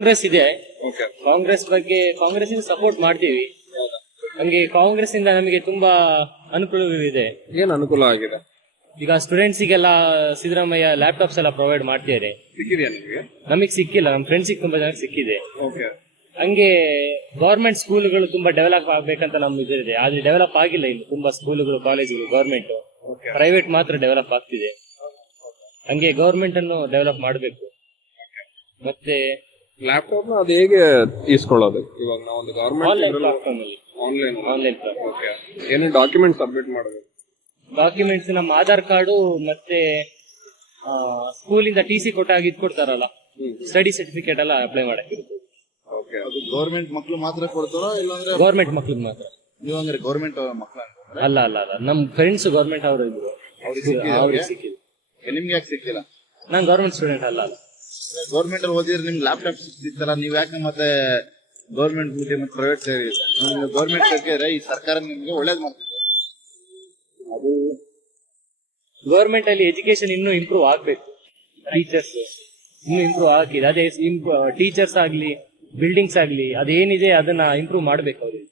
ಕಾಂಗ್ರೆಸ್ ಇದೆ. Okay. Congress support ಮಾಡ್ತೀವಿ. ಹಂಗೆ ಕಾಂಗ್ರೆಸ್ ಇಂದ ನಮಗೆ ತುಂಬಾ ಅನುಕೂಲವಿದೆ. ಏನ್ ಅನುಕೂಲ ಆಗಿದೆ? ಈಗ ಸ್ಟೂಡೆಂಟ್ಸ್ ಗೆಲ್ಲ ಸಿದ್ದರಾಮಯ್ಯ ಲ್ಯಾಪ್ಟಾಪ್ಸ್ ಎಲ್ಲ ಪ್ರೊವೈಡ್ ಮಾಡ್ತಿದ್ದಾರೆ. ಸಿಕ್ಕಿದೆಯಾ ನಿಮಗೆ? ನಮಗೆ ಸಿಕ್ಕಿಲ್ಲ, ನಮ್ಮ ಫ್ರೆಂಡ್ಸ್ ತುಂಬಾ ಜನ ಸಿಕ್ಕಿದೆ. ಓಕೆ. ಹಂಗೆ ಗವರ್ಮೆಂಟ್ ಸ್ಕೂಲ್ಗಳು ತುಂಬಾ ಡೆವಲಪ್ ಆಗ್ಬೇಕಂತ ನಮ್ ಇದಿದೆ, ಆದ್ರೆ ಡೆವಲಪ್ ಆಗಿಲ್ಲ. ಇಲ್ಲಿ ತುಂಬಾ ಸ್ಕೂಲ್ಗಳು, ಕಾಲೇಜುಗಳು ಗವರ್ಮೆಂಟ್, ಪ್ರೈವೇಟ್ ಮಾತ್ರ ಡೆವಲಪ್ ಆಗ್ತಿದೆ. ಹಂಗೆ ಗವರ್ಮೆಂಟ್ ಅನ್ನು ಡೆವಲಪ್ ಮಾಡಬೇಕು. ಮತ್ತೆ ಲ್ಯಾಪ್ಟಾಪ್ ನ ಅದು ಹೇಗೆ ಇಸ್ಕೊಳ್ಳೋದು? ಇವಾಗ ನಾವು ಒಂದು ಆನ್ಲೈನ್ ಗವರ್ಮೆಂಟ್ ಆನ್ಲೈನ್ ಓಕೆ. ಏನು ಡಾಕ್ಯುಮೆಂಟ್ ಸಬ್ಮಿಟ್ ಮಾಡಬೇಕು? ಡಾಕ್ಯುಮೆಂಟ್ಸ್ ನಮ್ಮ ಆಧಾರ್ ಕಾರ್ಡು ಮತ್ತೆ ಸ್ಕೂಲಿಂದ ಟಿ.ಸಿ ಕೊಟ್ಟಾಗ ಇದ್ ಕೊಡ್ತಾರಲ್ಲ, ಸ್ಟಡಿ ಸರ್ಟಿಫಿಕೇಟ್ ಎಲ್ಲ ಅಪ್ಲೈ ಮಾಡಕ್ಕಿರುತ್ತೆ. ಓಕೆ. ಅದು ಗೌರ್ಮೆಂಟ್ ಮಕ್ಳು ಮಾತ್ರ ಕೊಡ್ತಾರೋ ಇಲ್ಲಾಂದ್ರೆ ಗವರ್ಮೆಂಟ್ ಮಕ್ಳಿಗೆ ಮಾತ್ರ? ನೀವು ಹಂಗಾರೆ ಗೌರ್ಮೆಂಟ್ ಮಕ್ಳು ಅಲ್ಲ ಅಲ್ಲ ಅಲ್ಲ, ನಮ್ ಫ್ರೆಂಡ್ಸ್ ಗವರ್ಮೆಂಟ್ ಅವರು ಇದ್ರು, ಅವ್ರಿಗೆ ಸಿಕ್ಕಿಲ್ಲ. ನಿಮ್ಗೆ ಯಾಕೆ ಸಿಕ್ಕಿಲ್ಲ? ನಾನ್ ಗವರ್ಮೆಂಟ್ ಸ್ಟೂಡೆಂಟ್ ಅಲ್ಲ. ಗೌರ್ಮೆಂಟ್ ಅಲ್ಲಿ ಓದಿದ್ರೆ ನಿಮ್ಗೆ ಲ್ಯಾಪ್ಟಾಪ್ ಸಿಕ್ತಿತ್ತಲ್ಲ, ನೀವ್ ಯಾಕೆ ಮತ್ತೆ ಗೌರ್ಮೆಂಟ್ ಬಿಟ್ಟು ಮತ್ತೆ ಪ್ರೈವೇಟ್ ಸೇರಿ? ಗೌರ್ಮೆಂಟ್ ಸೇರಿದ್ರೆ ಈ ಸರ್ಕಾರ ನಿಮ್ಗೆ ಒಳ್ಳೇದ್ ಮಾಡ್ತಿದೆ. ಅದು ಗವರ್ಮೆಂಟ್ ಅಲ್ಲಿ ಎಜುಕೇಶನ್ ಇನ್ನೂ ಇಂಪ್ರೂವ್ ಆಗ್ಬೇಕು. ಟೀಚರ್ಸ್ ಇನ್ನೂ ಇಂಪ್ರೂವ್ ಆಗಿದೆ. ಅದೇ ಟೀಚರ್ಸ್ ಆಗ್ಲಿ, ಬಿಲ್ಡಿಂಗ್ಸ್ ಆಗ್ಲಿ, ಅದೇನಿದೆ ಅದನ್ನ ಇಂಪ್ರೂವ್ ಮಾಡ್ಬೇಕು ಅವ್ರಿಗೆ.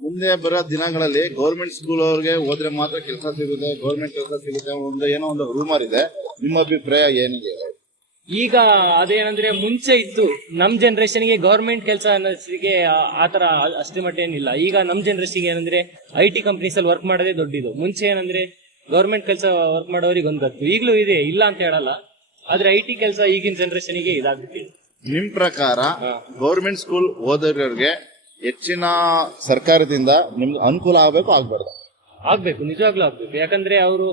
ಮುಂದೆ ಬರೋ ದಿನಗಳಲ್ಲಿ ಗೌರ್ಮೆಂಟ್ ಸ್ಕೂಲ್ ಅವ್ರಿಗೆ ಹೋದ್ರೆ ಮಾತ್ರ ಕೆಲಸ ಸಿಗುತ್ತೆ, ಗೌರ್ಮೆಂಟ್ ಕೆಲಸ ಸಿಗುತ್ತೆ ಒಂದು ಏನೋ ಒಂದು ರೂಮರ್ ಇದೆ. ನಿಮ್ಮ ಅಭಿಪ್ರಾಯ ಏನಿದೆ? ಈಗ ಅದೇನಂದ್ರೆ ಮುಂಚೆ ಇತ್ತು, ನಮ್ ಜನರೇಷನ್ ಗೆ ಗವರ್ಮೆಂಟ್ ಕೆಲಸ ಅನ್ನೋದಿಗೆ ಆತರ ಅಷ್ಟೇ ಮಟ್ಟ ಏನಿಲ್ಲ. ಈಗ ನಮ್ ಜನರೇಷನ್ ಏನಂದ್ರೆ IT ಕಂಪನೀಸ್ ಅಲ್ಲಿ ವರ್ಕ್ ಮಾಡೋದೇ ದೊಡ್ಡದು. ಮುಂಚೆ ಏನಂದ್ರೆ ಗವರ್ಮೆಂಟ್ ಕೆಲಸ ವರ್ಕ್ ಮಾಡೋರಿಗೆ ಒಂದು ಗೊತ್ತು, ಈಗಲೂ ಇದೆ, ಇಲ್ಲ ಅಂತ ಹೇಳಲ್ಲ. ಆದ್ರೆ IT ಕೆಲಸ ಈಗಿನ ಜನರೇಷನ್ ಗೆ ಇದಾಗ್ಬಿಟ್ಟಿದೆ. ನಿಮ್ ಪ್ರಕಾರ ಗೌರ್ಮೆಂಟ್ ಸ್ಕೂಲ್ ಓದೋರಿಗೆ ಹೆಚ್ಚಿನ ಸರ್ಕಾರದಿಂದ ನಿಮ್ಗೆ ಅನುಕೂಲ ಆಗ್ಬೇಕು ಆಗ್ಬಾರ್ದು? ಆಗ್ಬೇಕು, ನಿಜವಾಗ್ಲೂ ಆಗ್ಬೇಕು. ಯಾಕಂದ್ರೆ ಅವರು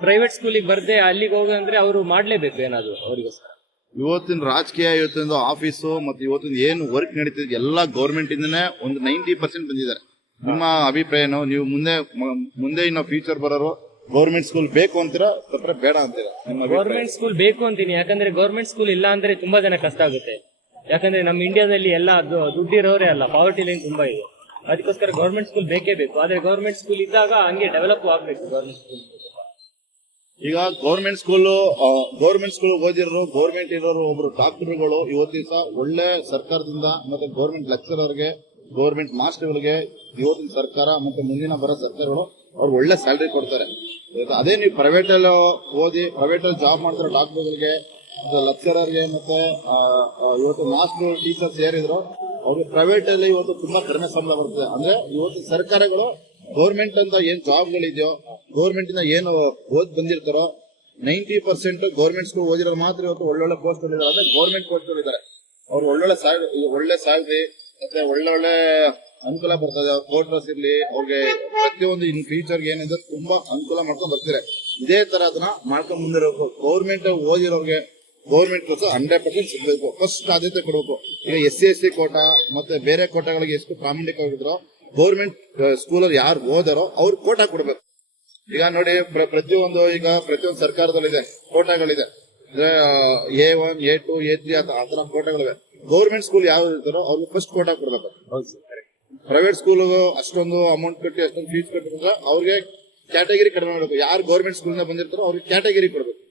ಪ್ರೈವೇಟ್ ಸ್ಕೂಲಿಗೆ ಬರ್ದೆ ಅಲ್ಲಿಗೆ ಹೋಗಂದ್ರೆ ಅವರು ಮಾಡ್ಲೇಬೇಕು ಏನಾದ್ರು ಅವರಿಗೋಸ್ಕರ. ಇವತ್ತಿನ ರಾಜಕೀಯ, ಇವತ್ತಿನ ಆಫೀಸು ಮತ್ತೆ ಇವತ್ತಿನ ಏನು ವರ್ಕ್ ನಡೀತಿದೆ ಎಲ್ಲ ಗೌರ್ಮೆಂಟ್ ಇಂದನೇ ಒಂದು 90% ಬಂದಿದ್ದಾರೆ. ನಿಮ್ಮ ಅಭಿಪ್ರಾಯನು? ನೀವು ಮುಂದೆ ಇನ್ನು ಫ್ಯೂಚರ್ ಬರೋರು ಗೌರ್ಮೆಂಟ್ ಸ್ಕೂಲ್ ಬೇಕು ಅಂತೀರಾ ಅಥವಾ ಬೇಡ ಅಂತೀರಾ? ಗೌರ್ಮೆಂಟ್ ಸ್ಕೂಲ್ ಬೇಕು ಅಂತೀನಿ. ಯಾಕಂದ್ರೆ ಗೌರ್ಮೆಂಟ್ ಸ್ಕೂಲ್ ಇಲ್ಲ ಅಂದ್ರೆ ತುಂಬಾ ಜನ ಕಷ್ಟ ಆಗುತ್ತೆ. ಯಾಕಂದ್ರೆ ನಮ್ಮ ಇಂಡಿಯಾದಲ್ಲಿ ಎಲ್ಲ ದುಡ್ಡಿರೋರೇ ಅಲ್ಲ, ಪಾವರ್ಟಿ ಲೈನ್ ತುಂಬಾ ಇದೆ. ಅದಕ್ಕೋಸ್ಕರ ಗೌರ್ಮೆಂಟ್ ಸ್ಕೂಲ್ ಬೇಕೇ ಬೇಕು. ಆದ್ರೆ ಗೌರ್ಮೆಂಟ್ ಸ್ಕೂಲ್ ಇದ್ದಾಗ ಹಂಗೆ ಡೆವಲಪ್ ಆಗ್ಬೇಕು ಗೌರ್ಮೆಂಟ್ ಸ್ಕೂಲ್. ಈಗ ಗೌರ್ಮೆಂಟ್ ಸ್ಕೂಲ್ ಓದಿರೋರು, ಗೌರ್ಮೆಂಟ್ ಇರೋರು ಒಬ್ರು ಡಾಕ್ಟರ್ಗಳು ಇವತ್ತಿನ ದಿವಸ ಒಳ್ಳೆ ಸರ್ಕಾರದಿಂದ ಮತ್ತೆ ಗೌರ್ಮೆಂಟ್ ಲೆಕ್ಚರರ್ಗೆ, ಗೌರ್ಮೆಂಟ್ ಮಾಸ್ಟರ್ಗಳಿಗೆ ಇವತ್ತಿನ ಸರ್ಕಾರ ಮತ್ತೆ ಮುಂದಿನ ಬರೋ ಸರ್ಕಾರಗಳು ಅವ್ರಿಗೆ ಒಳ್ಳೆ ಸ್ಯಾಲರಿ ಕೊಡ್ತಾರೆ. ಅದೇ ನೀವು ಪ್ರೈವೇಟ್ ಅಲ್ಲಿ ಓದಿ ಪ್ರೈವೇಟ್ ಅಲ್ಲಿ ಜಾಬ್ ಮಾಡ್ತಾರೆ ಡಾಕ್ಟರ್ಗಳಿಗೆ, ಲೆಕ್ಚರರ್ಗೆ ಮತ್ತೆ ಇವತ್ತು ಮಾಸ್ಟರ್ ಟೀಚರ್ಸ್ ಏರಿದ್ರು ಅವ್ರಿಗೆ ಪ್ರೈವೇಟ್ ಅಲ್ಲಿ ಇವತ್ತು ತುಂಬಾ ಕಡಿಮೆ ಸಂಬಳ ಬರ್ತದೆ. ಅಂದ್ರೆ ಇವತ್ತು ಸರ್ಕಾರಗಳು ಗೌರ್ಮೆಂಟ್ ಅಂತ ಏನ್ ಜಾಬ್ಗಳಿದೆಯೋ, ಗೌರ್ಮೆಂಟ್ ಇಂದ ಏನು ಓದ್ ಬಂದಿರ್ತಾರೋ 90% ಗೌರ್ಮೆಂಟ್ ಸ್ಕೂಲ್ ಓದಿರೋರು ಮಾತ್ರ ಇವತ್ತು ಒಳ್ಳೊಳ್ಳೆ ಪೋಸ್ಟ್ ಇದ್ದಾರೆ. ಅಂದ್ರೆ ಗೌರ್ಮೆಂಟ್ ಪೋಸ್ಟ್ ಇದ್ದಾರೆ, ಅವ್ರು ಒಳ್ಳೆ ಸ್ಯಾಲರಿ ಮತ್ತೆ ಒಳ್ಳೊಳ್ಳೆ ಅನುಕೂಲ ಬರ್ತದೆ. ಕ್ವಾರ್ಟರ್ಸ್ ಇರ್ಲಿ, ಅವ್ರಿಗೆ ಪ್ರತಿಯೊಂದು ಇನ್ ಫ್ಯೂಚರ್ ಏನಿದೆ ತುಂಬಾ ಅನುಕೂಲ ಮಾಡ್ಕೊಂಡ್ ಬರ್ತಾರೆ. ಇದೇ ತರ ಅದನ್ನ ಮಾಡ್ಕೊಂಡ್ ಮುಂದಿರಬೇಕು. ಗೌರ್ಮೆಂಟ್ ಓದಿರೋರಿಗೆ ಗೌರ್ಮೆಂಟ್ ಕೆಲಸ 100% ಸಿಗಬೇಕು, ಫಸ್ಟ್ ಆದ್ಯತೆ ಕೊಡಬೇಕು. ಈಗ SC ಕೋಟಾ ಮತ್ತೆ ಬೇರೆ ಕೋಟಾಗಳಿಗೆ ಎಷ್ಟು ಪ್ರಾಮಾಣಿಕವಾಗಿದ್ರು ಗೌರ್ಮೆಂಟ್ ಸ್ಕೂಲಲ್ಲಿ ಯಾರು ಓದಾರೋ ಅವ್ರಿಗೆ ಕೋಟಾ ಕೊಡ್ಬೇಕು. ಈಗ ನೋಡಿ ಪ್ರತಿಯೊಂದು ಸರ್ಕಾರದಲ್ಲಿದೆ ಕೋಟಾಗಳಿದೆ. ಅಂದ್ರೆ A1, A2, A3 ಆತರ ಕೋಟಾಗಳಿವೆ. ಗೌರ್ಮೆಂಟ್ ಸ್ಕೂಲ್ ಯಾವ್ದು ಇರ್ತಾರೋ ಅವ್ರಿಗೆ ಫಸ್ಟ್ ಕೋಟಾ ಕೊಡ್ಬೇಕು. ಪ್ರೈವೇಟ್ ಸ್ಕೂಲ್ ಅಷ್ಟೊಂದು ಅಮೌಂಟ್ ಕಟ್ಟಿ ಅಷ್ಟೊಂದು ಫೀಸ್ ಕಟ್ಟಿದ್ರೆ ಅವ್ರಿಗೆ ಕ್ಯಾಟಗರಿ ಕಡಿಮೆ ಮಾಡಬೇಕು. ಯಾರು ಗೌರ್ಮೆಂಟ್ ಸ್ಕೂಲ್ ಬಂದಿರ್ತಾರೋ ಅವ್ರಿಗೆ ಕ್ಯಾಟಗರಿ ಕೊಡ್ಬೇಕು.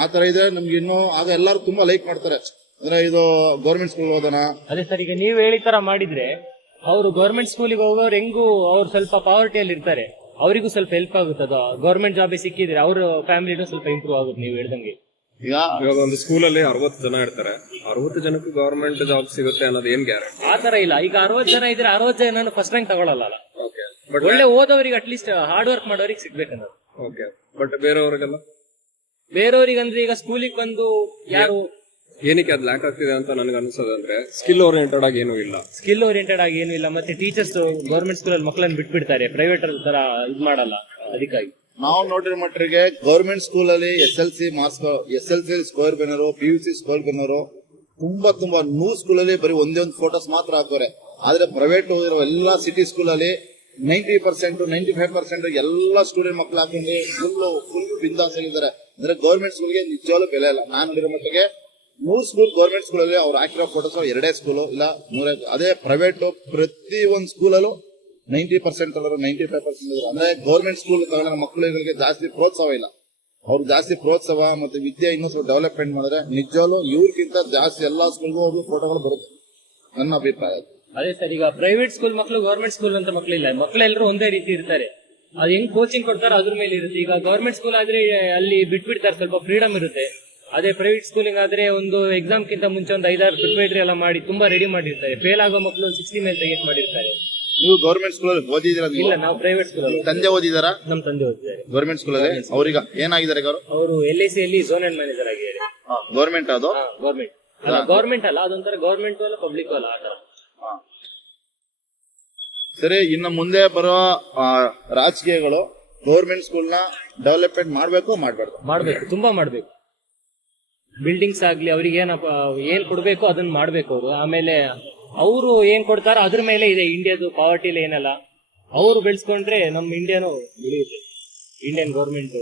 ಆ ತರ ಇದೆ ನಮ್ಗೆ. ಇನ್ನು ಆಗ ಎಲ್ಲರೂ ತುಂಬಾ ಲೈಕ್ ಮಾಡ್ತಾರೆ, ಅಂದ್ರೆ ಇದು ಗೌರ್ಮೆಂಟ್ ಸ್ಕೂಲ್ ಓದೋಣ. ಅದೇ ಸರ್, ಈಗ ನೀವ್ ಹೇಳಿ ತರ ಮಾಡಿದ್ರೆ ಅವರು ಗೌರ್ಮೆಂಟ್ ಸ್ಕೂಲಿಗೆ ಹೋಗೋರು ಹೆಂಗೂ ಅವ್ರು ಸ್ವಲ್ಪ ಪಾವರ್ಟಿಯಲ್ಲಿ ಇರ್ತಾರೆ, ಅವರಿಗೂ ಸ್ವಲ್ಪ ಹೆಲ್ಪ್ ಆಗುತ್ತೆ. ಅದು ಗೌರ್ಮೆಂಟ್ ಜಾಬ್ ಸಿಕ್ಕಿದ್ರೆ ಅವ್ರ ಫ್ಯಾಮಿಲಿನೂ ಸ್ವಲ್ಪ ಇಂಪ್ರೂವ್ ಆಗುತ್ತೆ. ನೀವು ಹೇಳ್ದಂಗೆ ಇವಾಗ ಒಂದು ಸ್ಕೂಲಲ್ಲಿ 60 ಜನ ಇರ್ತಾರೆ, 60 ಜನಕ್ಕೂ ಗವರ್ಮೆಂಟ್ ಜಾಬ್ ಸಿಗುತ್ತೆ ಅನ್ನೋದು ಏನ್ ಗ್ಯಾರಂಟಿ? ಆತರ ಇಲ್ಲ. ಈಗ 60 ಜನ ಇದ್ರೆ 60 ಜನ ಫಸ್ಟ್ ರ್ಯಾಂಕ್ ತಗೊಳ್ಳಲ್ಲ. ಬಟ್ ಒಳ್ಳೆ ಓದೋರಿಗೆ ಅಟ್ಲೀಸ್ಟ್ ಹಾರ್ಡ್ ವರ್ಕ್ ಮಾಡೋರಿಗೆ ಸಿಗ್ಬೇಕನ್ನೋದು. ಓಕೆ. ಬಟ್ ಬೇರೆಯವ್ರಿಗೆಲ್ಲ ಬೇರೆಯವ್ರಿಗಂದ್ರೆ ಈಗ ಸ್ಕೂಲಿಗೆ ಬಂದು ಯಾರು ಏನಕ್ಕೆ ಅದು ಲ್ಯಾಕ್ ಆಗ್ತಿದೆ ಅಂತ ನನಗೆ ಅನ್ಸೋದಂದ್ರೆ ಸ್ಕಿಲ್ ಓರಿಯೆಂಟೆಡ್ ಆಗಿ ಏನೂ ಇಲ್ಲ. ಮತ್ತೆ ಟೀಚರ್ಸ್ ಗೌರ್ಮೆಂಟ್ ಸ್ಕೂಲಲ್ಲಿ ಮಕ್ಕಳನ್ನ ಬಿಟ್ಬಿಡ್ತಾರೆ, ಪ್ರೈವೇಟ್ ತರ ಇದ್ ಮಾಡಲ್ಲ. ಅದಕ್ಕಾಗಿ ನಾವು ನೋಡಿರೋ ಮಟ್ಟಿಗೆ ಗೌರ್ಮೆಂಟ್ ಸ್ಕೂಲ್ ಅಲ್ಲಿ SLC ಸ್ಕೋರ್ ಬಂದರು, PUC ಸ್ಕೋರ್ ಬಂದರು ತುಂಬಾ 100 ಸ್ಕೂಲಲ್ಲಿ ಬರೀ ಒಂದೇ ಫೋಟೋಸ್ ಮಾತ್ರ ಹಾಕೋರೆ. ಆದ್ರೆ ಪ್ರೈವೇಟ್ ಓದಿರೋ ಎಲ್ಲಾ ಸಿಟಿ ಸ್ಕೂಲಲ್ಲಿ 90%, 95% ಎಲ್ಲ ಸ್ಟೂಡೆಂಟ್ ಮಕ್ಕಳು ಹಾಕೊಂಡು ಫುಲ್ ಬಿಂದಾಸ್ ಆಗಿದ್ದಾರೆ. ಅಂದ್ರೆ ಗೌರ್ಮೆಂಟ್ ಸ್ಕೂಲ್ಗೆ ನಿಜವಾಗ್ಲೂ ಬೆಲೆ ಇಲ್ಲ. ನಾನು ನೋಡಿರೋ ಮಟ್ಟಿಗೆ 100 ಸ್ಕೂಲ್ ಗೌರ್ಮೆಂಟ್ ಸ್ಕೂಲಲ್ಲಿ ಅವ್ರು ಹಾಕಿರೋ ಫೋಟೋಸ್ 2 ಸ್ಕೂಲು ಇಲ್ಲ 100. ಅದೇ ಪ್ರೈವೇಟ್ ಪ್ರತಿ ಒಂದು ಸ್ಕೂಲಲ್ಲೂ 90% 95% ಅಂದ್ರೆ ಗೌರ್ಮೆಂಟ್ ಸ್ಕೂಲ್ ತಗೊಳ್ಳೋ ಮಕ್ಕಳುಗಳಿಗೆ ಜಾಸ್ತಿ ಪ್ರೋತ್ಸಾಹ ಇಲ್ಲ. ಅವ್ರಿಗೆ ಜಾಸ್ತಿ ಪ್ರೋತ್ಸಾಹ ಮತ್ತೆ ವಿದ್ಯೆ ಇನ್ನೂ ಸ್ವಲ್ಪ ಡೆವಲಪ್ಮೆಂಟ್ ಮಾಡಿದ್ರೆ ನಿಜವಾಗ್ಲೂ ಇವ್ರಿಗಿಂತ ಜಾಸ್ತಿ ಎಲ್ಲಾ ಸ್ಕೂಲ್ಗೂ ಅವ್ರಿಗೆ ಫೋಟೋಗಳು ಬರುತ್ತೆ ನನ್ನ ಅಭಿಪ್ರಾಯ. ಅದೇ ಸರ್, ಈಗ ಪ್ರೈವೇಟ್ ಸ್ಕೂಲ್ ಮಕ್ಕಳು ಗೌರ್ಮೆಂಟ್ ಸ್ಕೂಲ್ ಅಂತ ಮಕ್ಕಳು ಇಲ್ಲ, ಮಕ್ಕಳೆಲ್ಲರೂ ಒಂದೇ ರೀತಿ ಇರ್ತಾರೆ. ಅದು ಹೆಂಗ್ ಕೋಚಿಂಗ್ ಕೊಡ್ತಾರೋ ಅದ್ರ ಮೇಲೆ ಇರುತ್ತೆ. ಈಗ ಗೌರ್ಮೆಂಟ್ ಸ್ಕೂಲ್ ಆದ್ರೆ ಅಲ್ಲಿ ಬಿಟ್ಬಿಡ್ತಾರೆ, ಸ್ವಲ್ಪ ಫ್ರೀಡಮ್ ಇರುತ್ತೆ. ಅದೇ ಪ್ರೈವೇಟ್ ಸ್ಕೂಲಿಂಗ್ ಆದ್ರೆ ಒಂದು ಎಕ್ಸಾಮ್ ಕಿಂತ ಮುಂಚೆ ಒಂದು 5-6 ಪ್ರಿಪರೇಟರಿ ಎಲ್ಲ ಮಾಡಿ ತುಂಬಾ ರೆಡಿ ಮಾಡಿರ್ತಾರೆ. ಫೇಲ್ ಆಗೋ ಮಕ್ಕಳು 60 ಮೇಲೆ ತೆಗೆಟ್ ಮಾಡಿರ್ತಾರೆ. ನೀವು ಗೌರ್ಮೆಂಟ್ ಸ್ಕೂಲಲ್ಲಿ ಓದಿದಿರ? ಇಲ್ಲ, ನಾವು ಪ್ರೈವೇಟ್ ಸ್ಕೂಲ್. ತಂದೆ ಓದಿದಾರ? ನಮ್ ತಂದೆ ಓದಿದ್ದಾರೆ ಗೌರ್ಮೆಂಟ್ ಸ್ಕೂಲಲ್ಲಿ. ಅವ್ರೀಗ ಏನಾಗಿದ್ದಾರೆ? ಅವರು LIC ಅಲ್ಲಿ ಝೋನ್ ಅಂಡ್ ಮ್ಯಾನೇಜರ್ ಆಗಿದ್ದಾರೆ. ಗೌರ್ಮೆಂಟ್ ಅದು? ಗೌರ್ಮೆಂಟ್ ಅಲ್ಲ, ಗೌರ್ಮೆಂಟ್ ಅಲ್ಲ, ಅದೊಂಥರ ಗೌರ್ಮೆಂಟ್ ಅಲ್ಲ, ಪಬ್ಲಿಕ್ ಅಲ್ಲ, ಆತರ. ಸರಿ, ಇನ್ನು ಮುಂದೆ ಬರೋ ರಾಜಕೀಯಗಳು ಗೌರ್ಮೆಂಟ್ ಸ್ಕೂಲ್ ನ ಡೆವಲಪ್ಮೆಂಟ್ ಮಾಡ್ಬೇಕು ಮಾಡ್ಬಾರ್ದು? ಮಾಡ್ಬೇಕು, ತುಂಬಾ ಮಾಡ್ಬೇಕು. ಬಿಲ್ಡಿಂಗ್ಸ್ ಆಗ್ಲಿ, ಅವ್ರಿಗೆ ಏನ್ ಕೊಡ್ಬೇಕು ಅದನ್ನ ಮಾಡ್ಬೇಕು ಅವರು. ಆಮೇಲೆ ಅವರು ಏನ್ ಕೊಡ್ತಾರೋ ಅದ್ರ ಮೇಲೆ ಇದೆ ಇಂಡಿಯಾದು ಪಾವರ್ಟಿ ಏನಲ್ಲ. ಅವರು ಬೆಳೆಸ್ಕೊಂಡ್ರೆ ನಮ್ಮ ಇಂಡಿಯಾನು ಬೆಳೆಯುತ್ತೆ, ಇಂಡಿಯನ್ ಗೌರ್ಮೆಂಟ್.